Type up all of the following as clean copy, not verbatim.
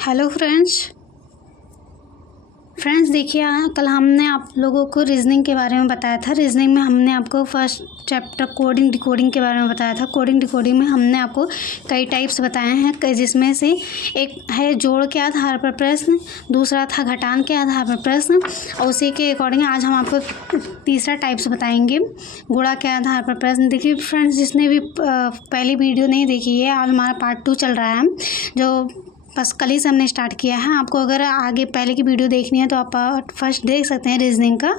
Hello friends देखिए कल हमने आप लोगों को रीजनिंग के बारे में बताया था। रीजनिंग में हमने आपको फर्स्ट चैप्टर कोडिंग डिकोडिंग के बारे में बताया था। कोडिंग डिकोडिंग में हमने आपको कई टाइप्स बताए हैं, जिसमें से एक है जोड़ के आधार पर प्रश्न, दूसरा था घटान के आधार पर प्रश्न, और उसी के अकॉर्डिंग आज हम आपको तीसरा टाइप्स बताएंगे, गुणा के आधार पर प्रश्न। देखिए फ्रेंड्स, जिसने भी पहली वीडियो नहीं देखी है, आज हमारा पार्ट 2 चल रहा है, जो बस कल ही से हमने स्टार्ट किया है। आपको अगर आगे पहले की वीडियो देखनी है तो आप फर्स्ट देख सकते हैं रीजनिंग का।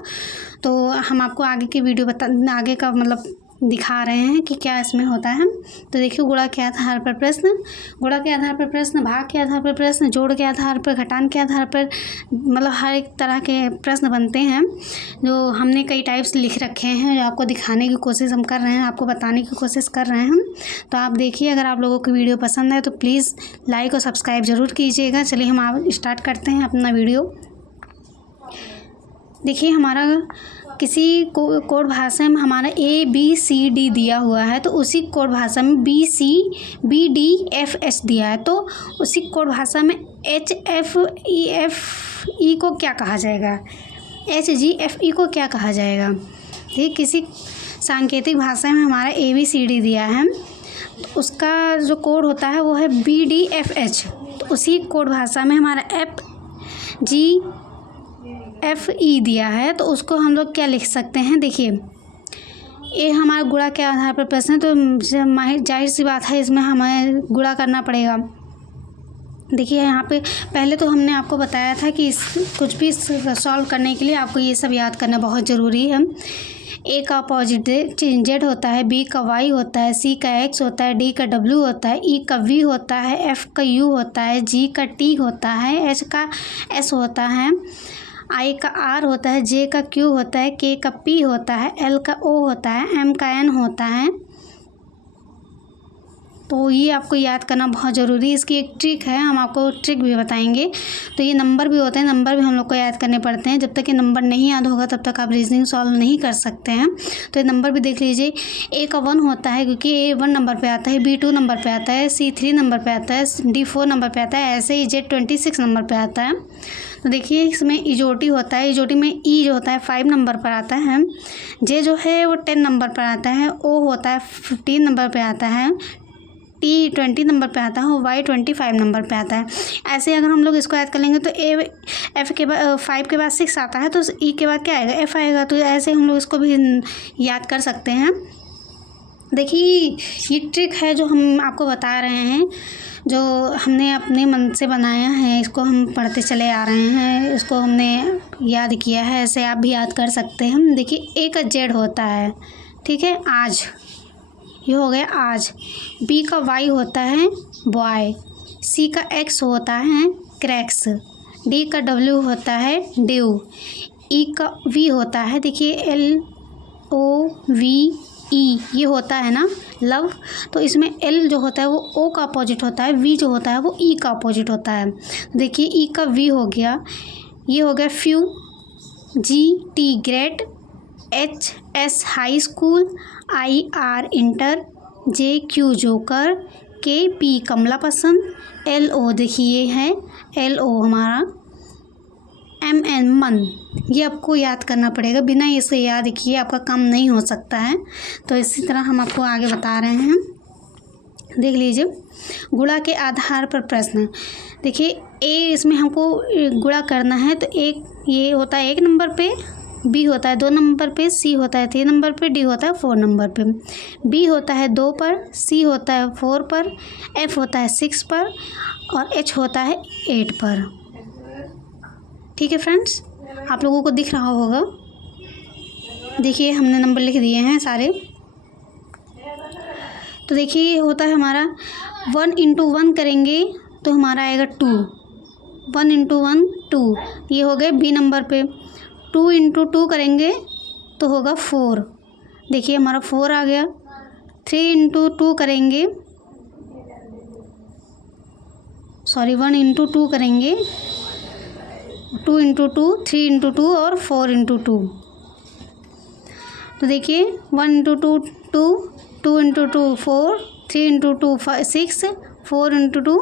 तो हम आपको आगे की वीडियो आगे का मतलब दिखा रहे हैं कि क्या इसमें होता है। तो देखिए, गुणा के आधार पर प्रश्न, गुणा के आधार पर प्रश्न, भाग के आधार पर प्रश्न, जोड़ के आधार पर, घटान के आधार पर, मतलब हर एक तरह के प्रश्न बनते हैं, जो हमने कई टाइप्स लिख रखे हैं, जो आपको दिखाने की कोशिश हम कर रहे हैं, आपको बताने की कोशिश कर रहे हैं हम। तो आप देखिए, अगर आप लोगों को वीडियो पसंद है तो प्लीज़ लाइक और सब्सक्राइब ज़रूर कीजिएगा। चलिए हम आप स्टार्ट करते हैं अपना वीडियो। देखिए, हमारा किसी कोड भाषा में हमारा ABCD दिया हुआ है, तो उसी कोड भाषा में BCBDFH दिया है, तो उसी कोड भाषा में HFEFE को क्या कहा जाएगा, HGFE को क्या कहा जाएगा। ठीक, किसी सांकेतिक भाषा में हमारा ABCD दिया है, तो उसका जो कोड होता है वो है BDFH, तो उसी कोड भाषा में हमारा FGFE दिया है, तो उसको हम लोग क्या लिख सकते हैं। देखिए, ये हमारा गुणा के आधार पर प्रश्न है, तो जाहिर सी बात है इसमें हमें गुणा करना पड़ेगा। देखिए, यहाँ पे पहले तो हमने आपको बताया था कि कुछ भी सॉल्व करने के लिए आपको ये सब याद करना बहुत ज़रूरी है। A का अपोजिट Z होता है, B का Y होता है, C का X होता है, D का W होता है, E का V होता है, F का U होता है, G का T होता है, H का S होता है, I का R होता है, J का Q होता है, K का P होता है, L का O होता है, M का N होता है। तो ये आपको याद करना बहुत ज़रूरी है। इसकी एक ट्रिक है, हम आपको ट्रिक भी बताएंगे। तो ये नंबर भी होते हैं, नंबर भी हम लोग को याद करने पड़ते हैं। जब तक ये नंबर नहीं याद होगा तब तक आप रीजनिंग सॉल्व नहीं कर सकते हैं। तो ये नंबर भी देख लीजिए। A का 1 होता है, क्योंकि A 1 नंबर पे आता है, B 2 नंबर पे आता है, C 3 नंबर पे आता है, D 4 नंबर पे आता है, ऐसे ही Z 26 नंबर पे आता है। तो देखिए, इसमें इजोटी होता है, इजोटी में E जो होता है 5 नंबर पर आता है, J जो है वो 10 नंबर पर आता है, O होता है 15 नंबर पे आता है, T 20 नंबर पे आता है और Y 25 नंबर पे आता है। ऐसे अगर हम लोग इसको याद कर लेंगे तो F के बाद 5 के बाद 6 आता है, तो E के बाद क्या आएगा, F आएगा। तो ऐसे हम लोग इसको भी याद कर सकते हैं। देखिए, ये ट्रिक है जो हम आपको बता रहे हैं, जो हमने अपने मन से बनाया है, इसको हम पढ़ते चले आ रहे हैं, इसको हमने याद किया है। ऐसे आप भी याद कर सकते हैं। देखिए, A का Z होता है, ठीक है, आज, ये हो गया आज। B का Y होता है बॉय, C का X होता है क्रैक्स, D का W होता है ड्यू, E का V होता है, देखिए LOVE, ये होता है ना लव। तो इसमें L जो होता है वो O का अपोजिट होता है, V जो होता है वो E का अपोजिट होता है। देखिए, E का V हो गया, ये हो गया few, GT great, HS high school, IR inter, JQ joker, KP कमला पसंद, LO देखिए है LO हमारा MN मन। ये आपको याद करना पड़ेगा, बिना इसे याद किए आपका काम नहीं हो सकता है। तो इसी तरह हम आपको आगे बता रहे हैं। देख लीजिए, गुणा के आधार पर प्रश्न। देखिए, A इसमें हमको गुणा करना है, तो एक ये होता है 1 नंबर पे, B होता है 2 नंबर पे, C होता है 3 नंबर पे, D होता है 4 नंबर पे, B होता है 2 पर, C होता है 4 पर, F होता है 6 पर और H होता है 8 पर। ठीक है फ्रेंड्स, आप लोगों को दिख रहा होगा। देखिए, हमने नंबर लिख दिए हैं सारे। तो देखिए, होता है हमारा 1 × 1 करेंगे तो हमारा आएगा 2, 1 × 1 2, ये हो गए B नंबर पे। 2 × 2 करेंगे तो होगा 4, देखिए हमारा 4 आ गया। 3 × 2 करेंगे, सॉरी 1 × 2 करेंगे, 2 × 2, 3 × 2 और 4 × 2। तो देखिए, 1 × 2 2, 2 × 2 4, 3 × 2 6, 4 × 2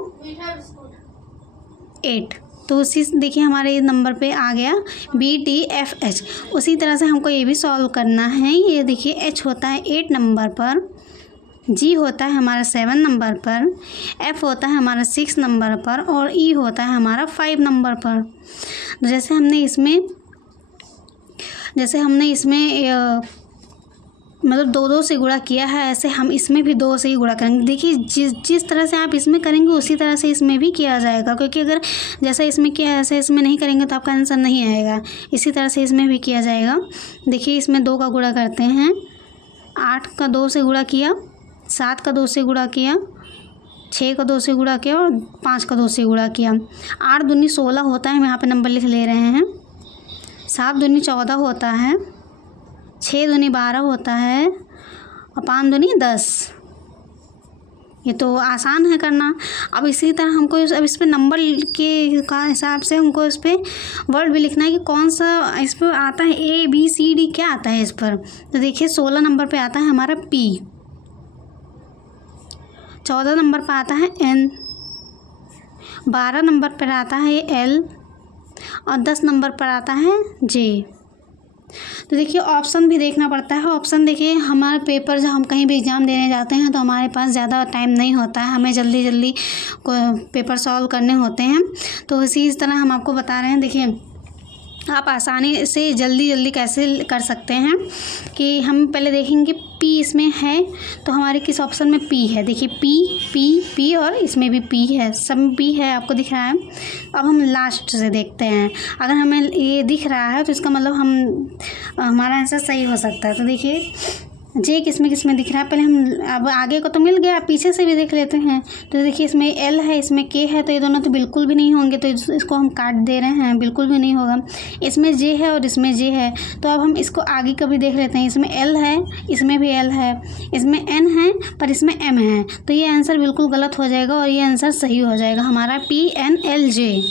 8। तो उसी देखिए हमारे इस नंबर पे आ गया BTFH। उसी तरह से हमको ये भी सॉल्व करना है। ये देखिए H होता है 8 नंबर पर, G होता है हमारा 7 नंबर पर, F होता है हमारा 6 नंबर पर और E होता है हमारा 5 नंबर पर। जैसे हमने इसमें मतलब 2-2 से गुणा किया है, ऐसे हम इसमें भी 2 से ही गुणा करेंगे। देखिए जिस तरह से आप इसमें करेंगे उसी तरह से इसमें भी किया जाएगा, क्योंकि अगर जैसा इसमें किया है ऐसे इसमें नहीं करेंगे तो आपका आंसर नहीं आएगा। इसी तरह से इसमें भी किया जाएगा। देखिए इसमें 2 का गुणा करते हैं, 8 का 2 से गुणा किया, 7 का 2 से गुणा किया, 6 का 2 से गुणा किया और 5 का 2 से गुणा किया। 8 दूनी 16 होता है, हम यहाँ पे नंबर लिख ले रहे हैं। 7 दूनी 14 होता है, 6 दूनी 12 होता है और 5 दूनी 10। ये तो आसान है करना। अब इसी तरह हमको अब इस पर नंबर के का हिसाब से हमको इस पर वर्ड भी लिखना है कि कौन सा इस पर आता है, ABCD क्या आता है इस पर। तो देखिए 16 नंबर पे आता है हमारा P, 14 नंबर पर आता है N, 12 नंबर पर आता है L और 10 नंबर पर आता है J। तो देखिए ऑप्शन भी देखना पड़ता है। ऑप्शन देखिए हमारा पेपर जब हम कहीं भी एग्ज़ाम देने जाते हैं तो हमारे पास ज़्यादा टाइम नहीं होता है, हमें जल्दी जल्दी पेपर सॉल्व करने होते हैं। तो इसी तरह हम आपको बता रहे हैं। देखिए आप आसानी से जल्दी कैसे कर सकते हैं कि हम पहले देखेंगे P इसमें है तो हमारे किस ऑप्शन में P है। देखिए P और इसमें भी P है, सब P है, आपको दिख रहा है। अब हम लास्ट से देखते हैं, अगर हमें ये दिख रहा है तो इसका मतलब हमारा आंसर सही हो सकता है। तो देखिए J किसमें दिख रहा है, पहले हम अब आगे को तो मिल गया, पीछे से भी देख लेते हैं। तो देखिए इसमें L है, इसमें K है, तो ये दोनों तो बिल्कुल भी नहीं होंगे, तो इसको हम काट दे रहे हैं, बिल्कुल भी नहीं होगा। इसमें J है और इसमें J है, तो अब हम इसको आगे का भी देख लेते हैं। इसमें L है, इसमें भी L है, इसमें N है पर इसमें M है, तो ये आंसर बिल्कुल गलत हो जाएगा और ये आंसर सही हो जाएगा हमारा PNLJ।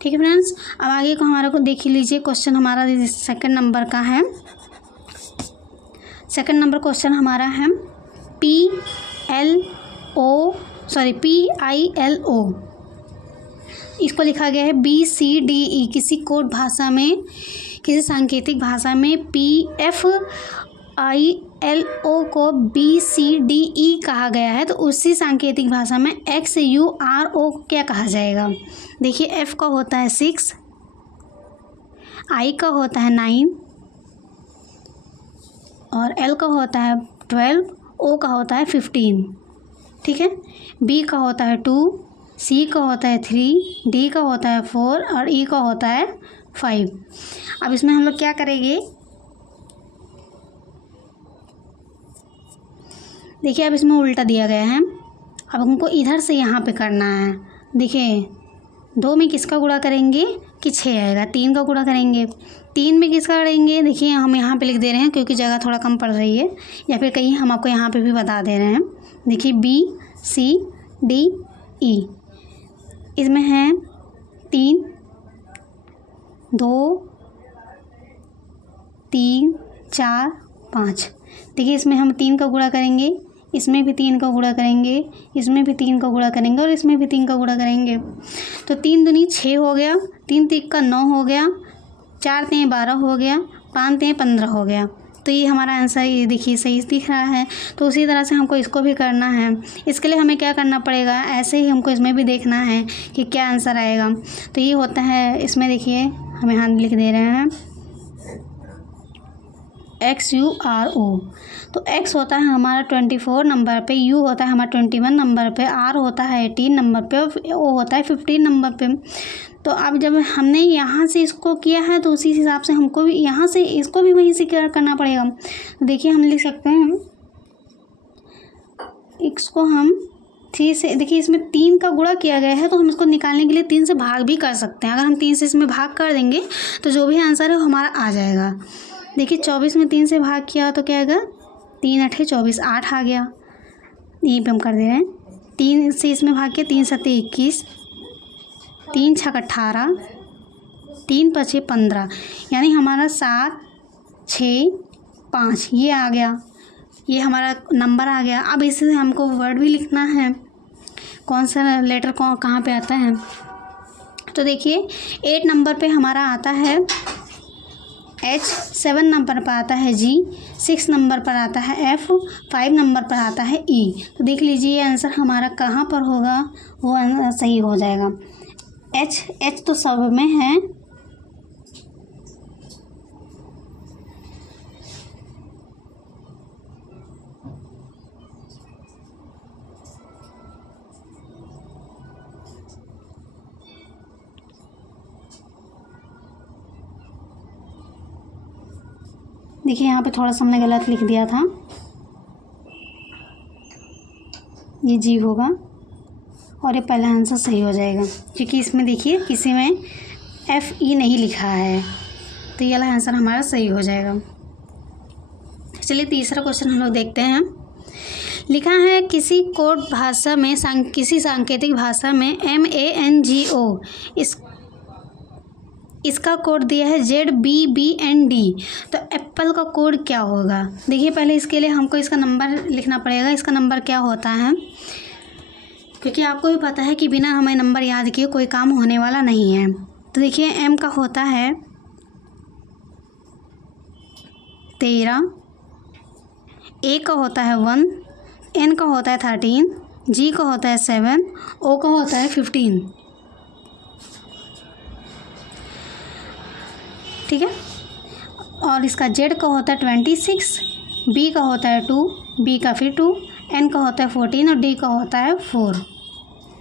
ठीक है फ्रेंड्स, अब आगे को हमारे को देख लीजिए। क्वेश्चन हमारा सेकंड नंबर का है। सेकंड नंबर क्वेश्चन हमारा है PILO। इसको लिखा गया है BCDE। किसी कोड भाषा में, किसी सांकेतिक भाषा में PFILO को BCDE कहा गया है, तो उसी सांकेतिक भाषा में XURO क्या कहा जाएगा। देखिए F का होता है 6, I का होता है 9 और L का होता है 12, O का होता है 15। ठीक है, B का होता है 2, C का होता है 3, D का होता है 4 और E का होता है 5। अब इसमें हम लोग क्या करेंगे, देखिए अब इसमें उल्टा दिया गया है। अब हमको इधर से यहाँ पे करना है। देखिए 2 में किसका गुणा करेंगे कि 6 आएगा, 3 का गुणा करेंगे, 3 में किसका करेंगे। देखिए हम यहाँ पे लिख दे रहे हैं क्योंकि जगह थोड़ा कम पड़ रही है, या फिर कहीं हम आपको यहाँ पे भी बता दे रहे हैं। देखिए BCDE इसमें है 3, 2, 3, 4, 5। देखिए इसमें हम 3 का गुणा करेंगे, इसमें भी 3 का गुणा करेंगे, इसमें भी 3 का गुणा करेंगे और इसमें भी 3 का गुणा करेंगे। तो 3 दूनी 6 हो गया, 3 तिक्का 9 हो गया, 4 तें 12 हो गया, 5 तें 15 हो गया। तो ये हमारा आंसर ये देखिए सही दिख रहा है। तो उसी तरह से हमको इसको भी करना है। इसके लिए हमें क्या करना पड़ेगा, ऐसे ही हमको इसमें भी देखना है कि क्या आंसर आएगा। तो ये होता है, इसमें देखिए हम यहाँ लिख दे रहे हैं XURO। तो X होता है हमारा 24 नंबर पे, U होता है हमारा 21 नंबर पे, R होता है 18 नंबर पे और O होता है 15 नंबर पे। तो अब जब हमने यहाँ से इसको किया है तो उसी हिसाब से हमको भी यहाँ से इसको भी वहीं से क्या करना पड़ेगा। तो देखिए हम लिख सकते हैं, इसको हम 3 से, देखिए इसमें 3 का गुणा किया गया है तो हम इसको निकालने के लिए 3 से भाग भी कर सकते हैं। अगर हम 3 से इसमें भाग कर देंगे तो जो भी आंसर है वो हमारा आ जाएगा। देखिए 24 में 3 से भाग किया तो क्या आएगा, 3 8 24, 8 आ गया। यहीं पे हम कर दे रहे हैं, 3 से इसमें भाग किया, 3 7 21, 3 6 18, 3 5 15, यानी हमारा 7 6 5 ये आ गया। ये हमारा नंबर आ गया। अब इससे हमको वर्ड भी लिखना है, कौन सा लेटर कहाँ पे आता है। तो देखिए 8 नंबर पे हमारा आता है H, 7 नंबर पर आता है G, 6 नंबर पर आता है F, 5 नंबर पर आता है E। तो देख लीजिए ये आंसर हमारा कहाँ पर होगा, वो सही हो जाएगा। H तो सब में है, देखिए यहाँ पे थोड़ा सा हमने गलत लिख दिया था, ये जी होगा और ये पहला आंसर सही हो जाएगा, क्योंकि इसमें देखिए किसी में FE नहीं लिखा है, तो ये वाला आंसर हमारा सही हो जाएगा। चलिए तीसरा क्वेश्चन हम लोग देखते हैं। लिखा है किसी कोड भाषा में किसी सांकेतिक भाषा में MANGO इसका कोड दिया है ZBBND, तो एप्पल का कोड क्या होगा। देखिए पहले इसके लिए हमको इसका नंबर लिखना पड़ेगा, इसका नंबर क्या होता है, क्योंकि आपको भी पता है कि बिना हमें नंबर याद किए कोई काम होने वाला नहीं है। तो देखिए M का होता है 13, A का होता है 1, N का होता है 13, G का होता है 7, O का होता है 15। ठीक है, और इसका Z का होता है 26, B का होता है 2, B का फिर 2, N का होता है 14 और D का होता है 4।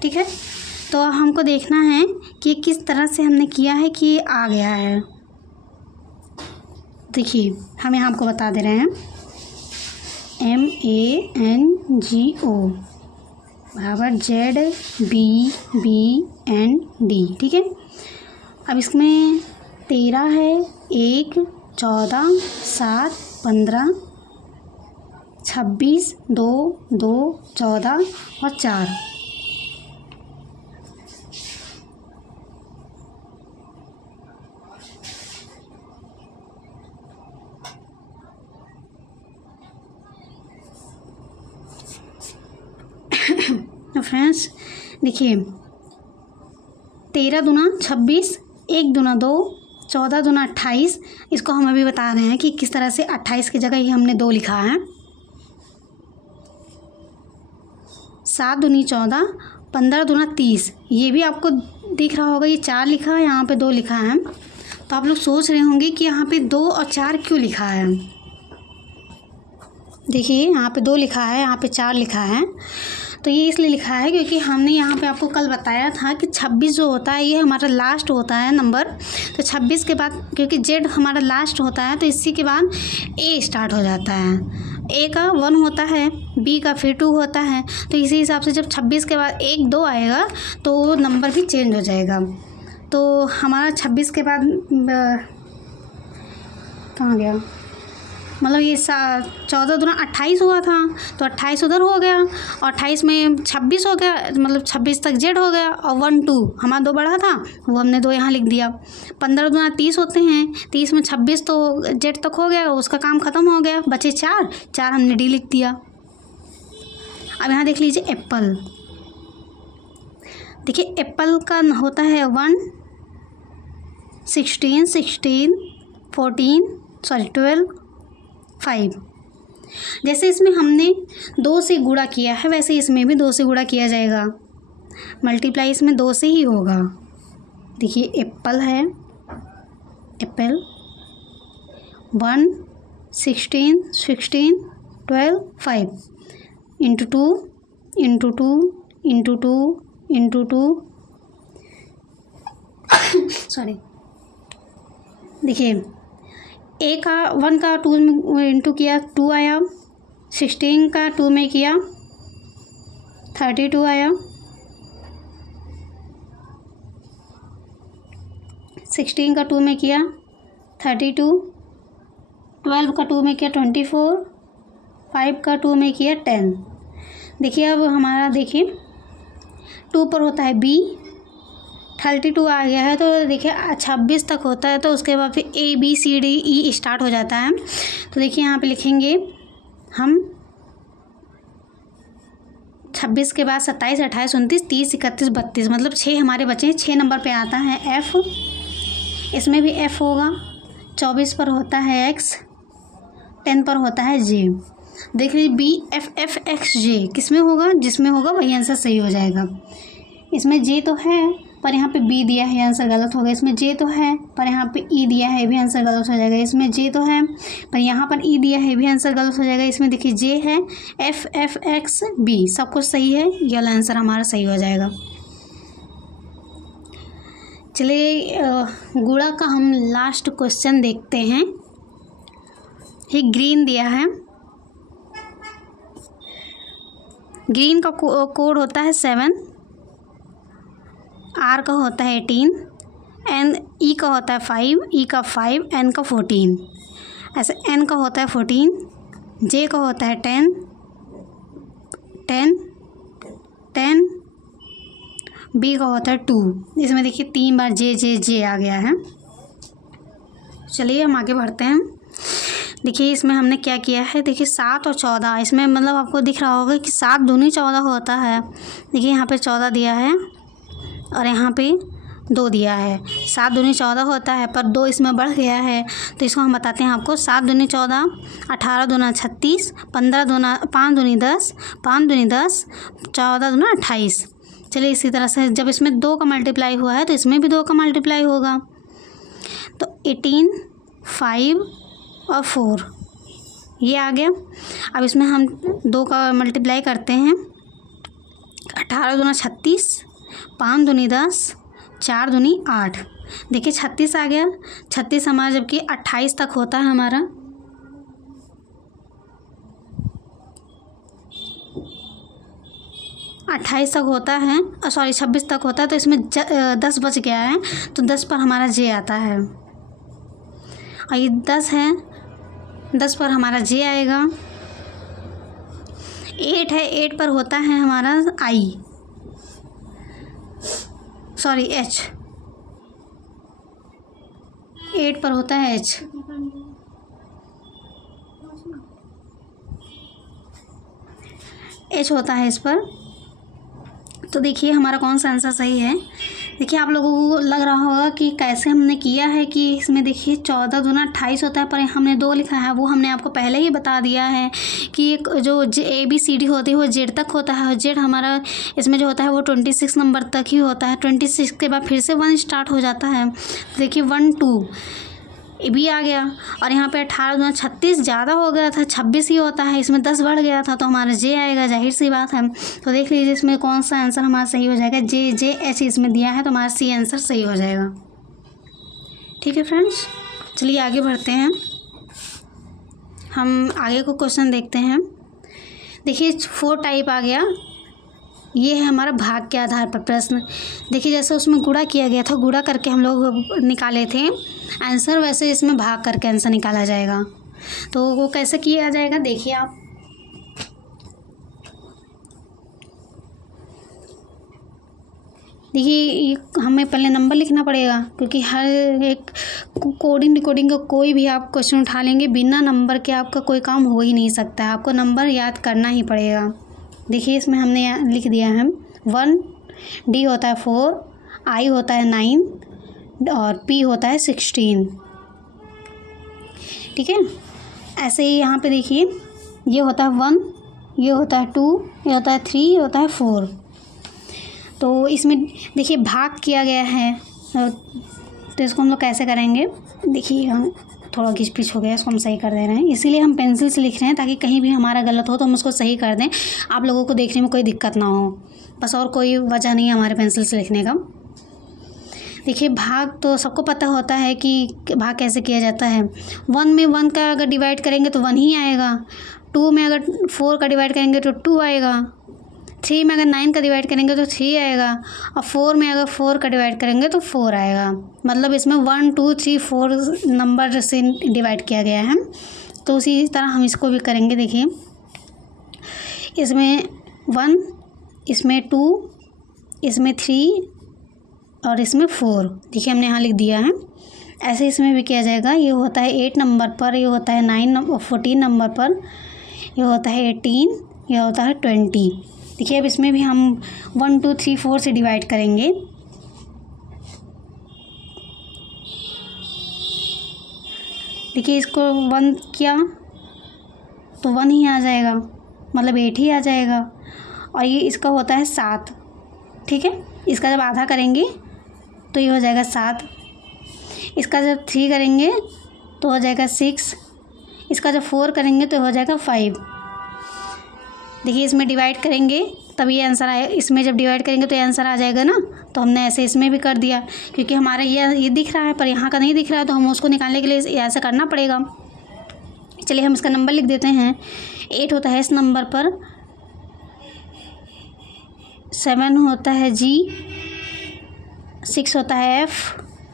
ठीक है, तो हमको देखना है कि किस तरह से हमने किया है कि आ गया है। देखिए हम यहाँ आपको बता दे रहे हैं, MANGO बराबर ZBBND। ठीक है, अब इसमें 13 है, 1, 14, 7, 15, 26, 2, 2, 14 और 4। तो फ्रेंड्स देखिए 13 दूना 26, 1 दूना 2, 14 दूना 28। इसको हम अभी बता रहे हैं कि किस तरह से 28 की जगह ही हमने 2 लिखा है। 7 दूनी 14, 15 दूना 30। ये भी आपको दिख रहा होगा, ये 4 लिखा है, यहाँ पे 2 लिखा है। तो आप लोग सोच रहे होंगे कि यहाँ पे 2 और 4 क्यों लिखा है। देखिए यहाँ पे 2 लिखा है, यहाँ पे 4 लिखा है। तो ये इसलिए लिखा है क्योंकि हमने यहाँ पे आपको कल बताया था कि 26 जो होता है ये हमारा लास्ट होता है नंबर। तो 26 के बाद क्योंकि Z हमारा लास्ट होता है तो इसी के बाद A स्टार्ट हो जाता है। A का 1 होता है, B का फिर 2 होता है। तो इसी हिसाब से जब 26 के बाद 1, 2 आएगा तो नंबर भी चेंज हो जाएगा। तो हमारा 26 के बाद कहाँ गया, मतलब ये 14 दूना 28 हुआ था, तो 28 उधर हो गया और 28 में 26 हो गया, मतलब 26 तक Z हो गया और 1, 2 हमारा 2 बढ़ा था, वो हमने 2 यहाँ लिख दिया। 15 दूना 30 होते हैं, 30 में 26 तो Z तक हो गया, उसका काम ख़त्म हो गया, बचे 4 हमने D लिख दिया। अब यहाँ देख लीजिए एप्पल। देखिए एप्पल का होता है 1, 16, 14, 12, 5। जैसे इसमें हमने 2 से गुणा किया है वैसे इसमें भी 2 से गुणा किया जाएगा, मल्टीप्लाई इसमें 2 से ही होगा। देखिए एप्पल है, Apple 1, 16, 12, 5 into 2 into 2 into 2 into 2 sorry. देखिए A का 1 का 2 में इंटू किया 2 आया, 16 का 2 में किया 32 आया, 16 का 2 में किया 32, 12 का 2 में किया 24, 5 का 2 में किया 10। देखिए अब हमारा देखिए 2 पर होता है B, 32 आ गया है तो देखिए 26 तक होता है, तो उसके बाद फिर A B C D E start हो जाता है। तो देखिए यहाँ पे लिखेंगे हम 26 के बाद 27, 28, 29, 30, 31, 32 मतलब 6 हमारे बचे हैं। 6 नंबर पे आता है F, इसमें भी F होगा। 24 पर होता है X, 10 पर होता है J। देख लीजिए BFFXJ किस में होगा, जिसमें होगा वही आंसर सही हो जाएगा। इसमें J तो है पर यहाँ पे B दिया है, आंसर गलत होगा। इसमें J तो है पर यहाँ पे E दिया है, भी आंसर गलत हो जाएगा। इसमें J तो है पर यहाँ पर E दिया है, भी आंसर गलत हो जाएगा। इसमें देखिए J है, FFXB सब कुछ सही है, ये वाला आंसर हमारा सही हो जाएगा। चलिए गुणा का हम लास्ट क्वेश्चन देखते हैं। ये ग्रीन दिया है, ग्रीन का कोड होता है 7, R का होता है 18, E का होता है 5, E का 5, N का 14। ऐसे N का होता है 14, J का होता है 10, 10, 10, B का होता है 2। इसमें देखिए 3 बार J आ गया है। चलिए हम आगे बढ़ते हैं। देखिए इसमें हमने क्या किया है, देखिए 7 और 14, इसमें मतलब आपको दिख रहा होगा कि 7 दूनी 14 होता है। देखिए यहाँ पे 14 दिया है और यहाँ पे 2 दिया है। 7 दूनी 14 होता है पर 2 इसमें बढ़ गया है, तो इसको हम बताते हैं आपको। 7 दूनी 14, 18 दूना 36, 15 दूना 5 दूनी 10, 5 दूनी 10, 14 दूना 28। चलिए इसी तरह से जब इसमें 2 का मल्टीप्लाई हुआ है तो इसमें भी 2 का मल्टीप्लाई होगा। तो 18, 5 और 4 ये आ गया। अब इसमें हम 2 का मल्टीप्लाई करते हैं। 18 दूना 36, 5 दूनी 10, 4 दूनी 8। देखिए 36 आ गया। 36 हमारा जबकि 28 तक होता है हमारा। अट्ठाईस तक होता है, सॉरी 26 तक होता है, तो इसमें 10 बच गया है, तो 10 पर हमारा J आता है। और ये 10 है, 10 पर हमारा J आएगा। 8 है, 8 पर होता है हमारा I, सॉरी H, 8 पर होता है H। H होता है इस पर। तो देखिए हमारा कौन सा आंसर सही है। देखिए आप लोगों को लग रहा होगा कि कैसे हमने किया है कि इसमें देखिए 14 दूना 28 होता है पर हमने 2 लिखा है। वो हमने आपको पहले ही बता दिया है कि एक जो ABCD होती है वो Z तक होता है, और Z हमारा इसमें जो होता है वो 26 नंबर तक ही होता है। 26 के बाद फिर से 1 स्टार्ट हो जाता है। देखिए 1 2 भी आ गया, और यहाँ पे 18 दूना 36 ज़्यादा हो गया था, 26 ही होता है, इसमें 10 बढ़ गया था, तो हमारा J आएगा, जाहिर सी बात है। तो देख लीजिए इसमें कौन सा आंसर हमारा सही हो जाएगा। JH इसमें दिया है तो हमारा C आंसर सही हो जाएगा। ठीक है फ्रेंड्स, चलिए आगे बढ़ते हैं। हम आगे को क्वेश्चन देखते हैं। देखिए 4 टाइप आ गया। ये है हमारा भाग के आधार पर प्रश्न। देखिए जैसे उसमें गुणा किया गया था, गुणा करके हम लोग निकाले थे आंसर, वैसे इसमें भाग करके आंसर निकाला जाएगा। तो वो कैसे किया जाएगा देखिए आप। देखिए हमें पहले नंबर लिखना पड़ेगा, क्योंकि हर एक कोडिंग डिकोडिंग का कोई भी आप क्वेश्चन उठा लेंगे, बिना नंबर के आपका कोई काम हो ही नहीं सकता है। आपको नंबर याद करना ही पड़ेगा। देखिए इसमें हमने लिख दिया है 1, D होता है 4, I होता है 9 और P होता है 16। ठीक है, ऐसे ही यहाँ पे देखिए ये होता है 1, ये होता है 2, ये होता है 3, ये होता है 4। तो इसमें देखिए भाग किया गया है, तो इसको हम लोग कैसे करेंगे। देखिए हम थोड़ा घिच पिच हो गया, इसको हम सही कर दे रहे हैं, इसीलिए हम पेंसिल से लिख रहे हैं ताकि कहीं भी हमारा गलत हो तो हम उसको सही कर दें, आप लोगों को देखने में कोई दिक्कत ना हो, बस और कोई वजह नहीं है हमारे पेंसिल से लिखने का। देखिए भाग तो सबको पता होता है कि भाग कैसे किया जाता है। 1 में 1 का अगर डिवाइड करेंगे तो 1 ही आएगा। 2 में अगर 4 का डिवाइड करेंगे तो 2 आएगा। 3 में अगर 9 का डिवाइड करेंगे तो 3 आएगा, और 4 में अगर 4 का डिवाइड करेंगे तो 4 आएगा। मतलब इसमें 1 2 3 4 नंबर से डिवाइड किया गया है। तो उसी तरह हम इसको भी करेंगे। देखिए इसमें 1, इसमें 2, इसमें 3 और इसमें 4। देखिए हमने यहाँ लिख दिया है। ऐसे इसमें भी किया जाएगा। ये होता है 8 नंबर पर, ये होता है 14 नंबर पर, ये होता है 18, ये होता है 20। देखिए अब इसमें भी हम 1 2 3 4 से डिवाइड करेंगे। देखिए इसको 1 किया तो 1 ही आ जाएगा, मतलब 8 ही आ जाएगा। और ये इसका होता है 7, ठीक है। इसका जब आधा करेंगे तो ये हो जाएगा 7। इसका जब 3 करेंगे तो हो जाएगा 6। इसका जब 4 करेंगे तो हो जाएगा 5। देखिए इसमें डिवाइड करेंगे तब ये आंसर आए, इसमें जब डिवाइड करेंगे तो ये आंसर आ जाएगा ना। तो हमने ऐसे इसमें भी कर दिया, क्योंकि हमारा ये दिख रहा है पर यहाँ का नहीं दिख रहा है, तो हम उसको निकालने के लिए ऐसा करना पड़ेगा। चलिए हम इसका नंबर लिख देते हैं। 8 होता है इस नंबर पर, 7 होता है G, 6 होता है F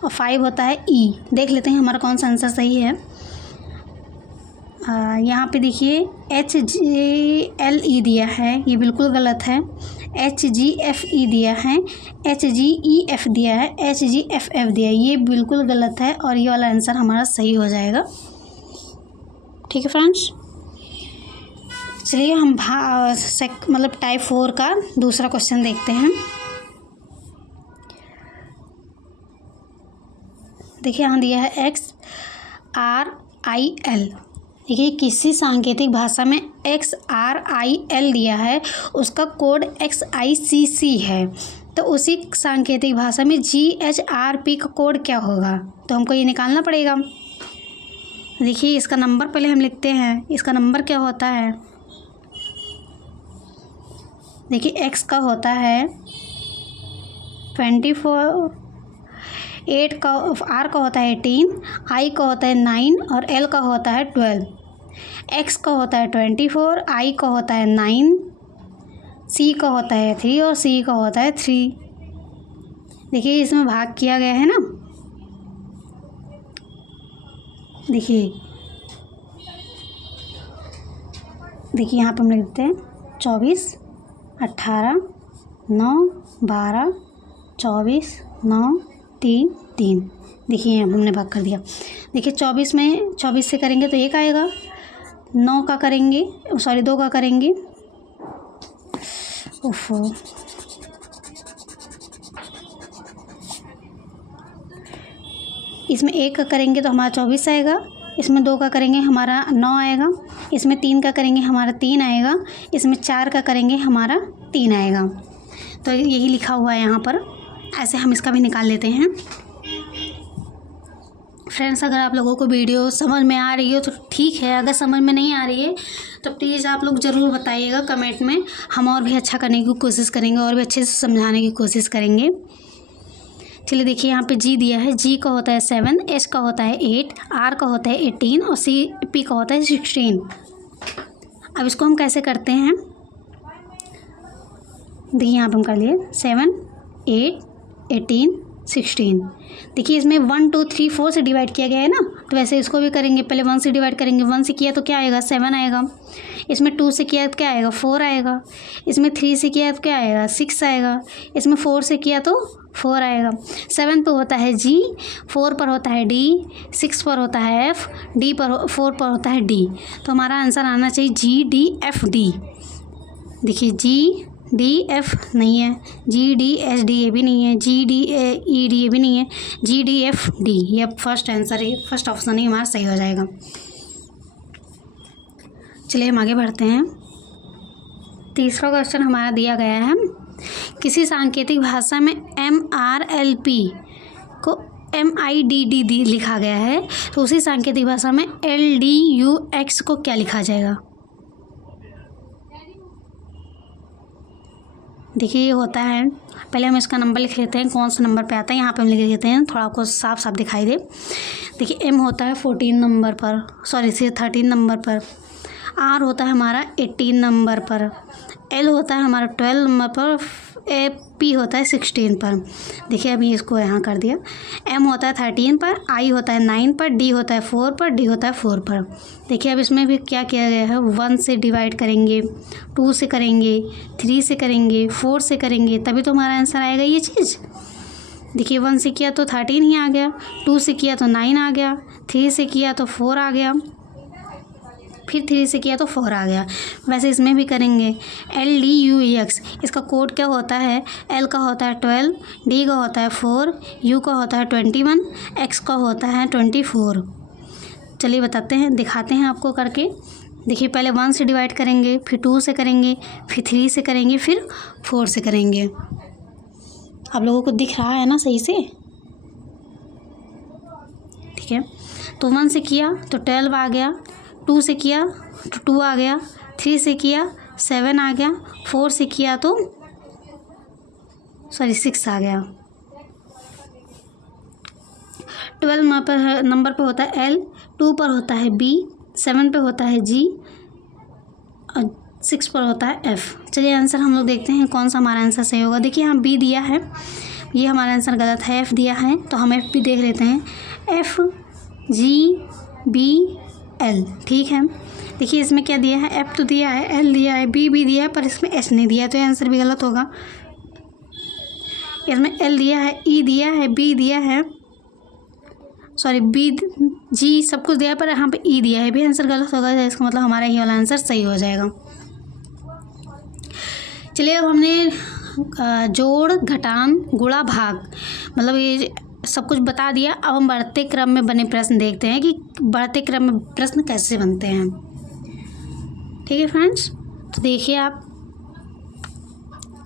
और 5 होता है E। देख लेते हैं हमारा कौन सा आंसर सही है। यहाँ पे देखिए HGLE दिया है, ये बिल्कुल गलत है। HGFE दिया है, HGEF दिया है, HGFF दिया है, ये बिल्कुल गलत है और ये वाला आंसर हमारा सही हो जाएगा। ठीक है फ्रेंड्स, चलिए हम मतलब टाइप 4 का दूसरा क्वेश्चन देखते हैं। देखिए यहाँ दिया है XRIL। देखिए किसी सांकेतिक भाषा में XRIL दिया है, उसका कोड XICC है, तो उसी सांकेतिक भाषा में GHRP का कोड क्या होगा, तो हमको ये निकालना पड़ेगा। देखिए इसका नंबर पहले हम लिखते हैं। इसका नंबर क्या होता है, देखिए X का होता है 24, 8 का, R का होता है 18, I का होता है 9 और L का होता है 12। X का होता है 24, I का होता है 9, C का होता है 3 और C का होता है 3। देखिए इसमें भाग किया गया है ना। देखिए यहाँ पर हम लिखते हैं 24, 18, 9, 12, 24, 9, 3, 3। देखिए हमने भाग कर दिया। देखिए 24 में 24 से करेंगे तो 1 आएगा, 9 का करेंगे, सॉरी 2 का करेंगे, ओफो, इसमें 1 का करेंगे तो हमारा 24 आएगा, इसमें 2 का करेंगे हमारा 9 आएगा, इसमें 3 का करेंगे हमारा 3 आएगा, इसमें 4 का करेंगे हमारा 3 आएगा। तो यही लिखा हुआ है यहाँ पर, ऐसे हम इसका भी निकाल लेते हैं। फ्रेंड्स अगर आप लोगों को वीडियो समझ में आ रही हो तो ठीक है, अगर समझ में नहीं आ रही है तो प्लीज़ आप लोग ज़रूर बताइएगा कमेंट में, हम और भी अच्छा करने की कोशिश करेंगे और भी अच्छे से समझाने की कोशिश करेंगे। चलिए देखिए यहाँ पे G दिया है, G का होता है 7, H का होता है 8, R का होता है 18 और P का होता है 16। अब इसको हम कैसे करते हैं, देखिए यहाँ पे हम कर लिए 7, 8, 18, 16। देखिए इसमें 1 2 3 4 से डिवाइड किया गया है ना, तो वैसे इसको भी करेंगे। पहले 1 से डिवाइड करेंगे, 1 से किया तो क्या आएगा 7 आएगा, इसमें 2 से किया तो क्या आएगा 4 आएगा, इसमें 3 से किया तो क्या आएगा 6 आएगा, इसमें 4 से किया तो 4 आएगा। 7 पर होता है G, 4 पर होता है D, 6 पर होता है F, D पर 4 पर होता है D। तो हमारा आंसर आना चाहिए GDFD। देखिए GDF नहीं है, GDHD ये भी नहीं है, GDED ये भी नहीं है, GDFD ये फर्स्ट आंसर है, फर्स्ट ऑप्शन ही हमारा सही हो जाएगा। चलिए हम आगे बढ़ते हैं। तीसरा क्वेश्चन हमारा दिया गया है, किसी सांकेतिक भाषा में MRLP को MIDD लिखा गया है, तो उसी सांकेतिक भाषा में LDUX को क्या लिखा जाएगा। देखिए ये होता है, पहले हम इसका नंबर लिख लेते हैं, कौन सा नंबर पे आता है यहाँ पे हम लिख लेते हैं, थोड़ा आपको साफ साफ दिखाई दे। देखिए M होता है 14 नंबर पर, सॉरी 13 नंबर पर, R होता है हमारा 18 नंबर पर, L होता है हमारा 12 नंबर पर, P होता है 16 पर। देखिए अभी इसको यहाँ कर दिया। M होता है 13 पर, I होता है 9 पर, D होता है 4 पर, D होता है 4 पर। देखिए अब इसमें भी क्या किया गया है, 1 से डिवाइड करेंगे, 2 से करेंगे, 3 से करेंगे, 4 से करेंगे, तभी तो हमारा आंसर आएगा ये चीज़। देखिए 1 से किया तो 13 ही आ गया, 2 से किया तो 9 आ गया, 3 से किया तो 4 आ गया, फिर 3 से किया तो 4 आ गया। वैसे इसमें भी करेंगे। LDUEX, इसका कोड क्या होता है? L का होता है 12, D का होता है 4, U का होता है 21, X का होता है 24। चलिए बताते हैं, दिखाते हैं आपको करके। देखिए पहले 1 से डिवाइड करेंगे, फिर 2 से करेंगे, फिर 3 से करेंगे, फिर 4 से करेंगे। आप लोगों को दिख रहा है ना सही से? ठीक है, तो 1 से किया तो 12 आ गया, 2 से किया तो 2 आ गया, 3 से किया 7 आ गया, 4 से किया तो 6 आ गया। 12 नंबर पर होता है L, 2 पर होता है B, 7 पे होता है G और 6 पर होता है F। चलिए आंसर हम लोग देखते हैं कौन सा हमारा आंसर सही होगा। देखिए यहाँ B दिया है, ये हमारा आंसर गलत है। F दिया है तो हम F भी देख लेते हैं, F G B L। ठीक है, देखिए इसमें क्या दिया है? F तो दिया है, L दिया है, B भी दिया है, पर इसमें S नहीं दिया, तो ये आंसर भी गलत होगा। इसमें L दिया है, E दिया है, B दिया है, B G सब कुछ दिया है, पर यहाँ पे E दिया है, भी आंसर गलत होगा। इसका मतलब हमारा ये वाला आंसर सही हो जाएगा। चलिए अब हमने जोड़, घटान, गुणा, भाग, मतलब ये सब कुछ बता दिया। अब हम बढ़ते क्रम में बने प्रश्न देखते हैं कि बढ़ते क्रम में प्रश्न कैसे बनते हैं। ठीक है फ्रेंड्स, तो देखिए आप,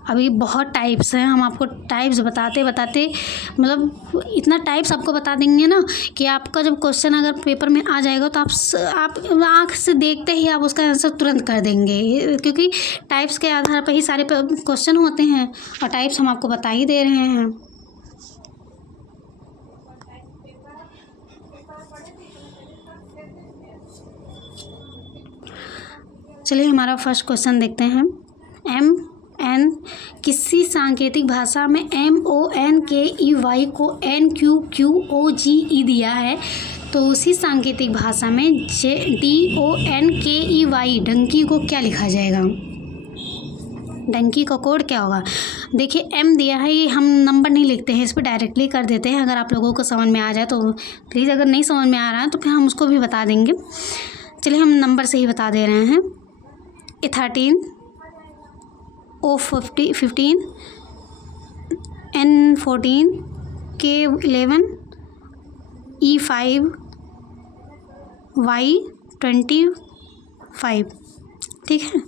अभी बहुत टाइप्स हैं, हम आपको टाइप्स बताते बताते मतलब इतना टाइप्स आपको बता देंगे ना कि आपका जब क्वेश्चन अगर पेपर में आ जाएगा तो आप आँख से देखते ही आप उसका आंसर तुरंत कर देंगे, क्योंकि टाइप्स के आधार पर ही सारे क्वेश्चन होते हैं और टाइप्स हम आपको बता ही दे रहे हैं। चलिए हमारा फर्स्ट क्वेश्चन देखते हैं। MN, किसी सांकेतिक भाषा में MONKEY को NQQOGE दिया है, तो उसी सांकेतिक भाषा में DONKEY डंकी को क्या लिखा जाएगा? डंकी का कोड क्या होगा? देखिए M दिया है, ये हम नंबर नहीं लिखते हैं, इस पर डायरेक्टली कर देते हैं। अगर आप लोगों को समझ में आ जाए तो प्लीज़, अगर नहीं समझ में आ रहा है तो फिर हम उसको भी बता देंगे। चलिए हम नंबर से ही बता दे रहे हैं। A13, O15, N14, K11, E5, Y25। ठीक है,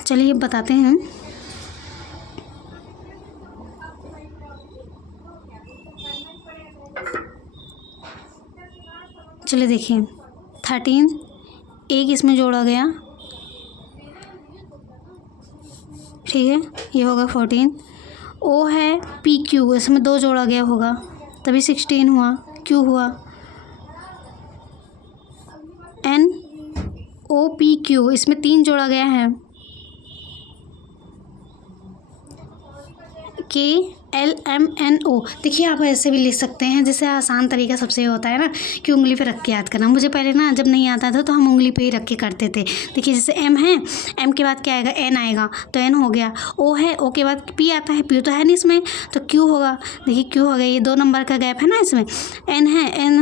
चलिए बताते हैं। चलिए देखिए 13, एक इसमें जोड़ा गया, ठीक है, ये होगा 14। O है PQ, इसमें 2 जोड़ा गया होगा तभी 16 हुआ, Q हुआ। NOPQ, इसमें 3 जोड़ा गया है, KLMNO। देखिए आप ऐसे भी लिख सकते हैं, जैसे आसान तरीका सबसे होता है ना कि उंगली पे रख के याद करना। मुझे पहले ना जब नहीं आता था तो हम उंगली पे ही रख के करते थे। देखिए जैसे M है, M के बाद क्या आएगा? N आएगा, तो N हो गया। O है, O के बाद P आता है, P तो है नहीं इसमें, तो Q होगा। देखिए Q हो गया, ये 2 नंबर का गैप है ना इसमें। N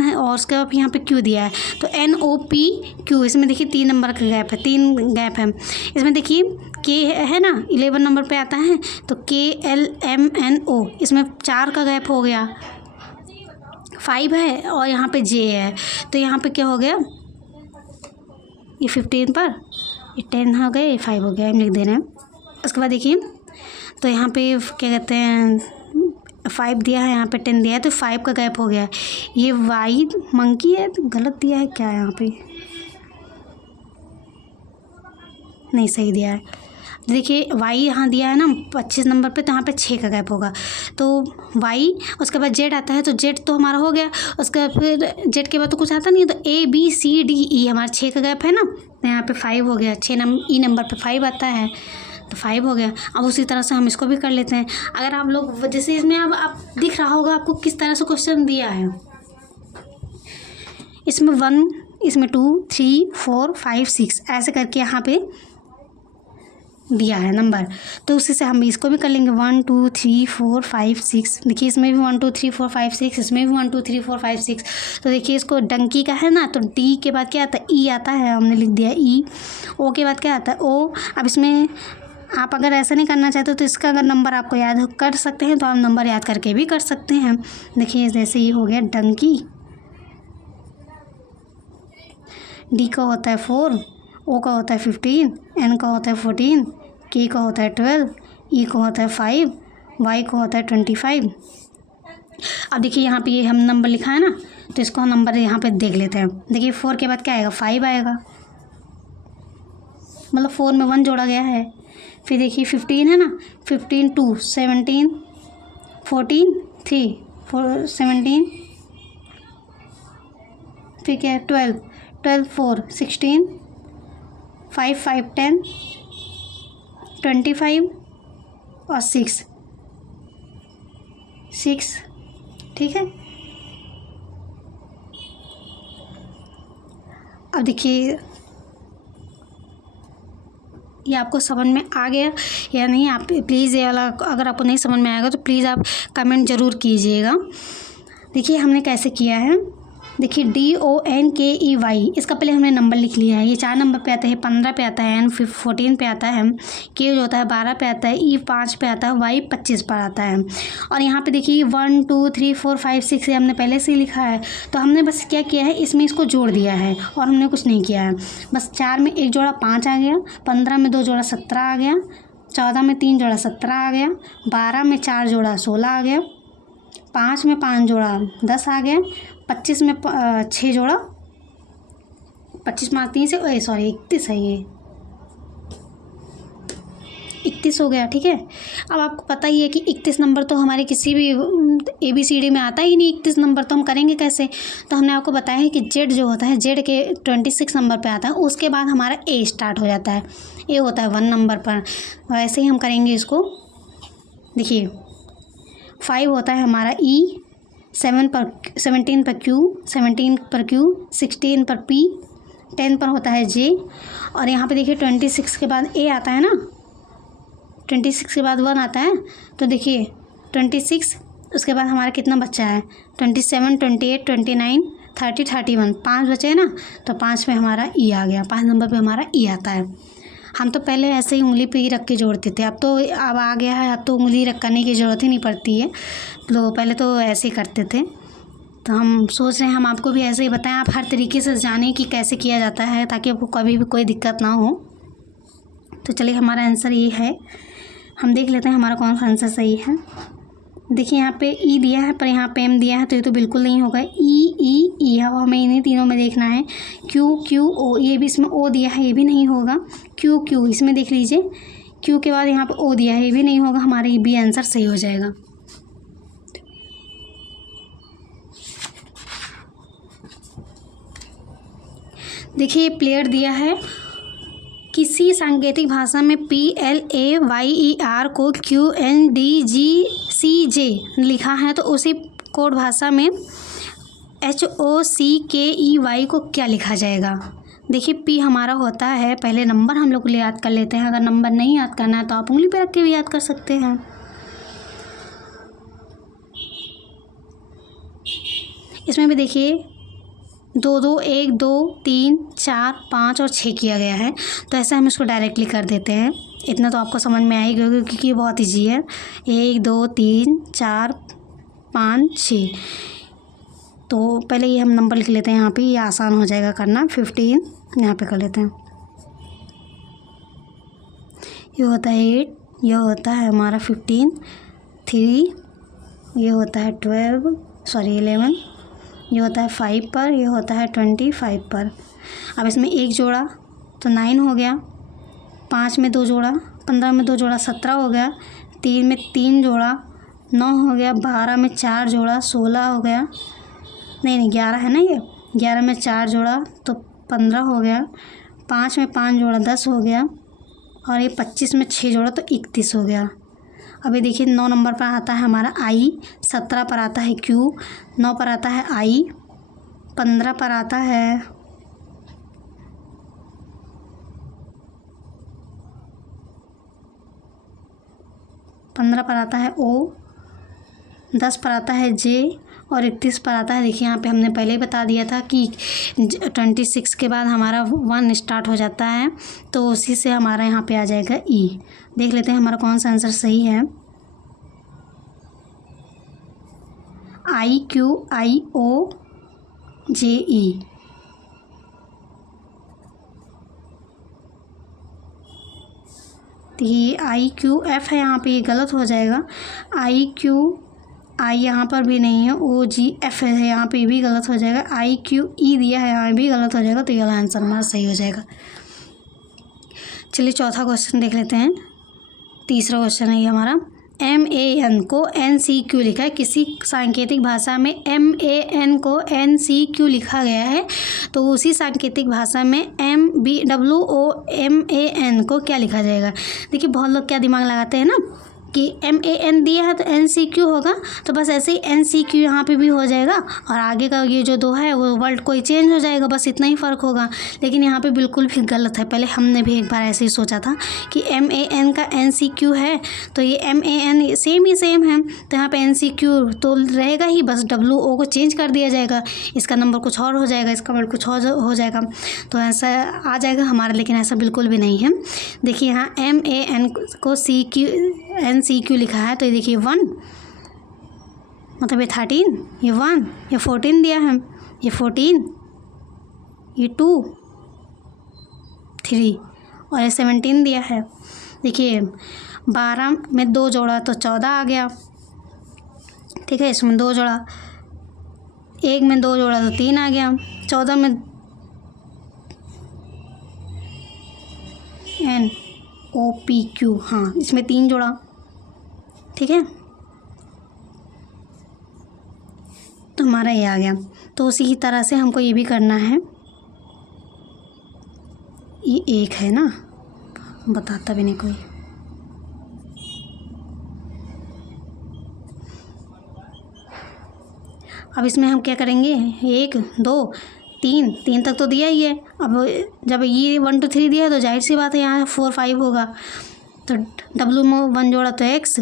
है और उसके बाद यहाँ पे Q दिया है, तो NOPQ। इसमें देखिए 3 नंबर का गैप है, 3 गैप है। इसमें देखिए K है ना 11 नंबर पे आता है, तो KLMNO, इसमें 4 का गैप हो गया, 5 है और यहाँ पे J है, तो यहाँ पे क्या हो गया? ये 15 पर ये 10 हो गया, ये 5 हो गया, हम लिख दे रहे हैं। उसके बाद देखिए तो यहाँ पे क्या कहते हैं 5 दिया है, यहाँ पे 10 दिया है, तो 5 का गैप हो गया। ये Y मंकी है, तो गलत दिया है क्या? यहाँ पे नहीं, सही दिया है। देखिए Y यहाँ दिया है ना 25 नंबर पे, तो यहाँ पे 6 का गैप होगा, तो Y, उसके बाद Z आता है, तो Z तो हमारा हो गया। उसके बाद फिर Z के बाद तो कुछ आता नहीं है, तो ABCDE हमारा 6 का गैप है ना, तो यहाँ पे 5 हो गया। 6 E नंबर पे 5 आता है, तो 5 हो गया। अब उसी तरह से हम इसको भी कर लेते हैं। अगर आप लोग जैसे इसमें अब आप दिख रहा होगा आपको किस तरह से क्वेश्चन दिया है, इसमें 1, इसमें 2, 3, 4, 5, 6 ऐसे करके यहाँ पे दिया है नंबर, तो उसी से हम इसको भी कर लेंगे 1 2 3 4 5 6। देखिए इसमें भी 1 2 3 4 5 6, इसमें भी 1 2 3 4 5 6। तो देखिए इसको डंकी का है ना, तो डी के बाद क्या आता है, ई आता है, हमने लिख दिया ई। ओ के बाद क्या आता है, ओ। अब इसमें आप अगर ऐसा नहीं करना चाहते तो इसका अगर नंबर आपको याद कर सकते हैं तो आप नंबर याद करके भी कर सकते हैं। देखिए जैसे ये हो गया डंकी, डी का होता है 4, ओ का होता है 15, एन का होता है 14, के का होता है 12, ई का होता है 5, वाई का होता है 25। अब देखिए यहाँ पे ये हम नंबर लिखा है ना, तो इसको हम नंबर यहाँ पे देख लेते हैं। देखिए 4 के बाद क्या आएगा, 5 आएगा, मतलब 4 में 1 जोड़ा गया है। फिर देखिए 15 है ना, 15 2 17, 14 3 4 17, फिर क्या है 12 12 4 16, 5 5 10, 25 और 6 6। ठीक है, अब देखिए ये आपको समझ में आ गया या नहीं। आप प्लीज़ ये वाला अगर आपको नहीं समझ में आएगा तो प्लीज़ आप कमेंट ज़रूर कीजिएगा। देखिए हमने कैसे किया है, देखिए DONKEY, इसका पहले हमने नंबर लिख लिया है। ये 4 नंबर पे आता है, 15 पे आता है, N 14 पे आता है, K जो होता है 12 पे आता है, E 5 पे आता है, Y 25 पर आता है। और यहाँ पे देखिए 1 2 3 4 5 6 ये हमने पहले से ही लिखा है, तो हमने बस क्या किया है, इसमें इसको जोड़ दिया है और हमने कुछ नहीं किया है। बस 4 में 1 जोड़ा 5 आ गया, 15 में 2 जोड़ा 17 आ गया, 14 में 3 जोड़ा 17 आ गया, 12 में 4 जोड़ा 16 आ गया, 5 में 5 जोड़ा 10 आ गया, 25 में 6 जोड़ा 25 मार्क 3 से सॉरी 31 है, ये 31 हो गया। ठीक है, अब आपको पता ही है कि 31 नंबर तो हमारे किसी भी ABCD में आता ही नहीं। 31 नंबर तो हम करेंगे कैसे, तो हमने आपको बताया है कि जेड जो होता है, जेड के 26 नंबर पे आता है, उसके बाद हमारा ए स्टार्ट हो जाता है, ए होता है 1 नंबर पर। वैसे ही हम करेंगे इसको। देखिए 5 होता है हमारा ई, 17 पर क्यू, 17 पर क्यू, 16 पर पी, 10 पर होता है जे। और यहाँ पे देखिए 26 के बाद ए आता है ना, 26 के बाद 1 आता है, तो देखिए 26 उसके बाद हमारा कितना बच्चा है, 27 28 29 30 31, 5 बचे हैं ना, तो 5 पे हमारा ई आ गया, 5 नंबर पे हमारा ई आता है। हम तो पहले ऐसे ही उंगली पे ही रख के जोड़ते थे, अब आ गया है, अब तो उंगली रख करने की ज़रूरत ही नहीं पड़ती है, तो पहले तो ऐसे ही करते थे। तो हम सोच रहे हैं हम आपको भी ऐसे ही बताएं, आप हर तरीके से जानें कि कैसे किया जाता है, ताकि आपको कभी भी कोई दिक्कत ना हो। तो चलिए हमारा आंसर ये है, हम देख लेते हैं हमारा कौन सा आंसर सही है। देखिए यहाँ पे ई दिया है, पर यहाँ पे एम दिया है, तो ये तो बिल्कुल नहीं होगा। ई अब हमें इन्हीं तीनों में देखना है। क्यू ओ, ये भी इसमें ओ दिया है, ये भी नहीं होगा। क्यू इसमें देख लीजिए, क्यू के बाद यहाँ पे ओ दिया है, ये भी नहीं होगा, हमारा ये बी आंसर सही हो जाएगा। देखिए प्लेयर दिया है, किसी सांकेतिक भाषा में PLAYER को QNDGCJ लिखा है, तो उसी कोड भाषा में HOCKEY को क्या लिखा जाएगा। देखिए P हमारा होता है, पहले नंबर हम लोग याद कर लेते हैं। अगर नंबर नहीं याद करना है तो आप उंगली पे रख के भी याद कर सकते हैं। इसमें भी देखिए 2 2 1 2 3 4 5 और 6 किया गया है, तो ऐसे हम इसको डायरेक्टली कर देते हैं। इतना तो आपको समझ में आएगा क्योंकि ये बहुत ईजी है। 1 2 3 4 5 6, तो पहले ये हम नंबर लिख लेते हैं यहाँ पे, ये आसान हो जाएगा करना। 15 यहाँ पे कर लेते हैं, ये होता है 8, ये होता है हमारा 15, 3, ये होता है 11, ये होता है 5 पर, ये होता है 25 पर। अब इसमें 1 जोड़ा तो 9 हो गया, 5 में 2 जोड़ा, 15 में 2 जोड़ा 17 हो गया, 3 में 3 जोड़ा 9 हो गया, 12 में 4 जोड़ा 16 हो गया, नहीं 11 है ना, ये 11 में 4 जोड़ा तो 15 हो गया, 5 में 5 जोड़ा 10 हो गया, और ये 25 में 6 जोड़ा तो 31 हो गया। अभी देखिए 9 नंबर पर आता है हमारा आई, 17 पर आता है क्यू, 9 पर आता है आई, 15 पर आता है 15 पर आता है O, 10 पर आता है J और 31 पर आता है, देखिए यहाँ पे हमने पहले ही बता दिया था कि 26 के बाद हमारा 1 स्टार्ट हो जाता है, तो उसी से हमारा यहाँ पे आ जाएगा E। देख लेते हैं हमारा कौन सा आंसर सही है। IQIOJE। तो ये IQF है, यहाँ पे ये गलत हो जाएगा। IQI यहाँ पर भी नहीं है, OGF है, यहाँ पे भी गलत हो जाएगा। IQE दिया है, यहाँ भी गलत हो जाएगा, तो ये वाला आंसर हमारा सही हो जाएगा। चलिए चौथा क्वेश्चन देख लेते हैं। तीसरा क्वेश्चन है ये हमारा। MAN को NCQ लिखा है, किसी सांकेतिक भाषा में MAN को NCQ लिखा गया है, तो उसी सांकेतिक भाषा में WOMAN को क्या लिखा जाएगा। देखिए बहुत लोग क्या दिमाग लगाते हैं ना कि MAN दिया है तो NCQ होगा, तो बस ऐसे ही NCQ यहाँ पे भी हो जाएगा और आगे का ये जो 2 है वो वर्ड कोई चेंज हो जाएगा, बस इतना ही फ़र्क होगा। लेकिन यहाँ पे बिल्कुल भी गलत है। पहले हमने भी एक बार ऐसे ही सोचा था कि MAN का NCQ है, तो ये MAN सेम ही सेम है, तो यहाँ पे NCQ तो रहेगा ही, बस WO को चेंज कर दिया जाएगा, इसका नंबर कुछ और हो जाएगा, इसका वर्ड कुछ और हो जाएगा, तो ऐसा आ जाएगा हमारा। लेकिन ऐसा बिल्कुल भी नहीं है। देखिए यहाँ MAN को NCQ लिखा है, तो ये देखिए 1 मतलब ये 13, ये 1, ये 14 दिया है, ये 14, ये 2, 3 और ये 17 दिया है। देखिए 12 में 2 जोड़ा तो 14 आ गया, ठीक है, इसमें 2 जोड़ा, 1 में 2 जोड़ा तो 3 आ गया, 14 में NOPQ, हाँ इसमें 3 जोड़ा, ठीक है, तो हमारा ये आ गया। तो उसी की तरह से हमको ये भी करना है। ये 1 है ना, बताता भी नहीं कोई। अब इसमें हम क्या करेंगे, 1 2 3 तक तो दिया ही है। अब जब ये 1 2 3 दिया है तो जाहिर सी बात है यहाँ 4 5 होगा, तो W में 1 जोड़ा तो X,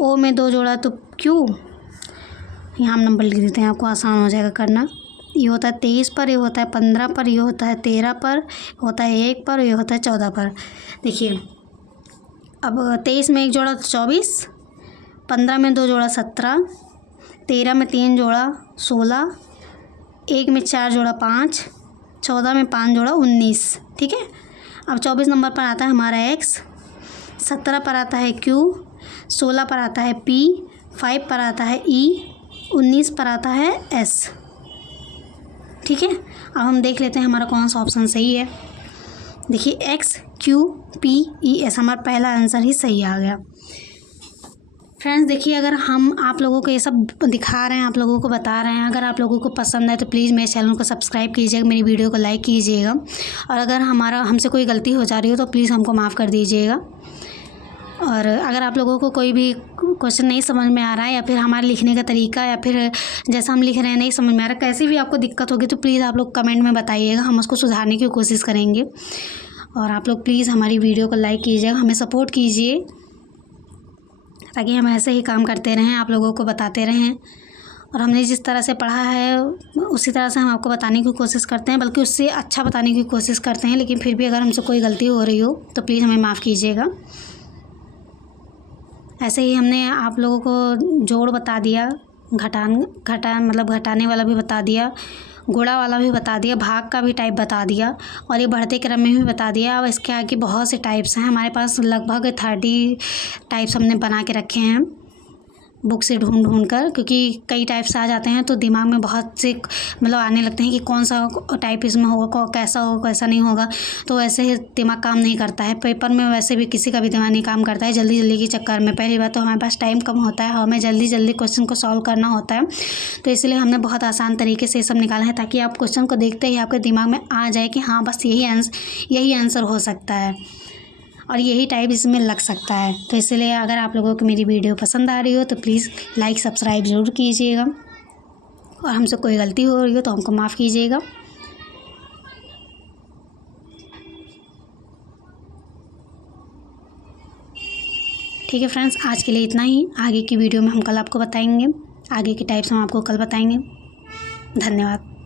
O में 2 जोड़ा तो Q। यहाँ हम नंबर लिख देते हैं, आपको आसान हो जाएगा करना। ये होता है 23 पर, ये होता है 15 पर, ये होता है 13 पर, होता है 1 पर, ये होता है 14 पर। देखिए अब 23 में 1 जोड़ा तो 24, 15 में 2 जोड़ा 17, 13 में 3 जोड़ा 16, 1 में 4 जोड़ा 5, 14 में 5 जोड़ा 19, ठीक है। अब 24 नंबर पर आता है हमारा X, 17 पर आता है Q, 16 पर आता है P, 5 पर आता है E, 19 पर आता है S, ठीक है। अब हम देख लेते हैं हमारा कौन सा ऑप्शन सही है। देखिए XQPES हमारा पहला आंसर ही सही आ गया। फ्रेंड्स देखिए, अगर हम आप लोगों को ये सब दिखा रहे हैं, आप लोगों को बता रहे हैं, अगर आप लोगों को पसंद है तो प्लीज़ मेरे चैनल को सब्सक्राइब कीजिएगा, मेरी वीडियो को लाइक कीजिएगा, और अगर हमसे कोई गलती हो जा रही हो तो प्लीज़ हमको माफ़ कर दीजिएगा। और अगर आप लोगों को कोई भी क्वेश्चन नहीं समझ में आ रहा है, या फिर हमारे लिखने का तरीका, या फिर जैसा हम लिख रहे हैं नहीं समझ में आ रहा, कैसी भी आपको दिक्कत होगी तो प्लीज़ आप लोग कमेंट में बताइएगा, हम उसको सुधारने की कोशिश करेंगे। और आप लोग प्लीज़ हमारी वीडियो को लाइक कीजिएगा, हमें सपोर्ट कीजिए, ताकि हम ऐसे ही काम करते रहें, आप लोगों को बताते रहें। और हमने जिस तरह से पढ़ा है उसी तरह से हम आपको बताने की कोशिश करते हैं, बल्कि उससे अच्छा बताने की कोशिश करते हैं। लेकिन फिर भी अगर हमसे कोई गलती हो रही हो तो प्लीज़ हमें माफ़ कीजिएगा। ऐसे ही हमने आप लोगों को जोड़ बता दिया, घटाने वाला भी बता दिया, गुणा वाला भी बता दिया, भाग का भी टाइप बता दिया, और ये बढ़ते क्रम में भी बता दिया। अब इसके आगे बहुत से टाइप्स हैं, हमारे पास लगभग 30 टाइप्स हमने बना के रखे हैं बुक से ढूंढ कर, क्योंकि कई टाइप्स आ जाते हैं तो दिमाग में बहुत से आने लगते हैं कि कौन सा टाइप इसमें होगा, कैसा होगा, कैसा नहीं होगा, तो ऐसे ही दिमाग काम नहीं करता है। पेपर में वैसे भी किसी का भी दिमाग नहीं काम करता है जल्दी के चक्कर में। पहली बात तो हमारे पास टाइम कम होता है, हमें जल्दी क्वेश्चन को सॉल्व करना होता है, तो इसलिए हमने बहुत आसान तरीके से ये सब निकाला है, ताकि आप क्वेश्चन को देखते ही आपके दिमाग में आ जाए कि हाँ बस यही आंसर हो सकता है और यही टाइप इसमें लग सकता है। तो इसलिए अगर आप लोगों को मेरी वीडियो पसंद आ रही हो तो प्लीज़ लाइक सब्सक्राइब ज़रूर कीजिएगा, और हमसे कोई गलती हो रही हो तो हमको माफ़ कीजिएगा। ठीक है फ्रेंड्स, आज के लिए इतना ही। आगे की वीडियो में हम कल आपको बताएंगे, आगे के टाइप्स हम आपको कल बताएंगे। धन्यवाद।